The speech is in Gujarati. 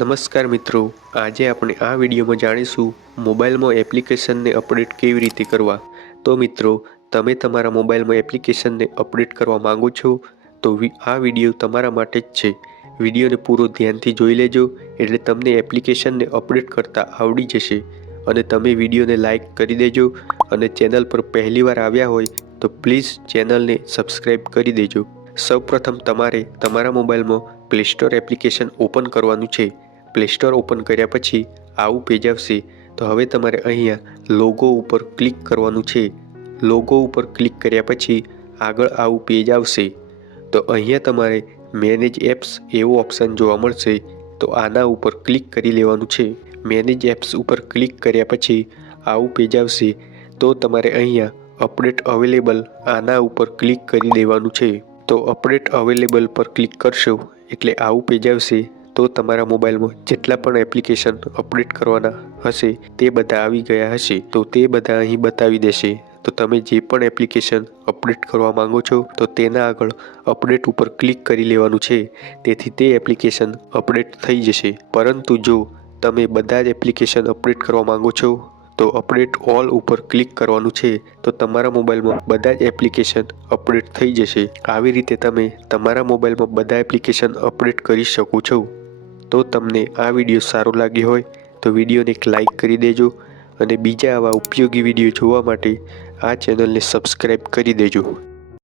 નમસ્કાર મિત્રો, આજે આપણે આ વિડીયોમાં જાણીશું મોબાઈલમાં એપ્લિકેશનને અપડેટ કેવી રીતે કરવા। તો મિત્રો, તમે તમારા મોબાઈલમાં એપ્લિકેશનને અપડેટ કરવા માંગો છો તો આ વિડીયો તમારા માટે જ છે। વિડીયોને પૂરો ધ્યાનથી જોઈ લેજો એટલે તમને એપ્લિકેશનને અપડેટ કરતા આવડી જશે અને તમે વિડીયોને લાઈક કરી દેજો અને ચેનલ પર પહેલીવાર આવ્યા હોય તો પ્લીઝ ચેનલને સબસ્ક્રાઈબ કરી દેજો। સૌપ્રથમ તમારે તમારા મોબાઈલમાં પ્લે સ્ટોર એપ્લિકેશન ઓપન કરવાનું છે। પ્લે સ્ટોર ઓપન કર્યા પછી આવું પેજ આવશે તો હવે તમારે અહીંયા લોગો ઉપર ક્લિક કરવાનું છે। લોગો ઉપર ક્લિક કર્યા પછી આગળ આવું પેજ આવશે તો અહીંયા તમારે મેનેજ એપ્સ એવો ઓપ્શન જોવા મળશે તો આના ઉપર ક્લિક કરી લેવાનું છે। મેનેજ એપ્સ ઉપર ક્લિક કર્યા પછી આવું પેજ આવશે તો તમારે અહીંયા અપડેટ અવેલેબલ આના ઉપર ક્લિક કરી દેવાનું છે। તો અપડેટ અવેલેબલ પર ક્લિક કરશો એટલે આવું પેજ આવશે તો તમારા મોબાઈલમાં જેટલા પણ એપ્લિકેશન અપડેટ કરવાના હશે તે બધા આવી ગયા હશે તો તે બધા અહીં બતાવી દેશે। તો તમે જે પણ એપ્લિકેશન અપડેટ કરવા માંગો છો તો તેના આગળ અપડેટ ઉપર ક્લિક કરી લેવાનું છે તેથી તે એપ્લિકેશન અપડેટ થઈ જશે। પરંતુ જો તમે બધા જ એપ્લિકેશન અપડેટ કરવા માંગો છો તો અપડેટ ઓલ ઉપર ક્લિક કરવાનું છે તો તમારા મોબાઈલમાં બધા જ એપ્લિકેશન અપડેટ થઈ જશે। આવી રીતે તમે તમારા મોબાઈલમાં બધા એપ્લિકેશન અપડેટ કરી શકો છો। તો તમને આ વિડીયો સારો લાગ્યો હોય તો વિડીયોને એક લાઈક કરી દેજો અને બીજા આવા ઉપયોગી વિડીયો જોવા માટે આ ચેનલને સબસ્ક્રાઈબ કરી દેજો।